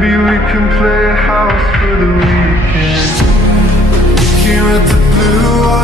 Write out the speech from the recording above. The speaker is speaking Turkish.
Maybe we can play house for the weekend. Looking at the blue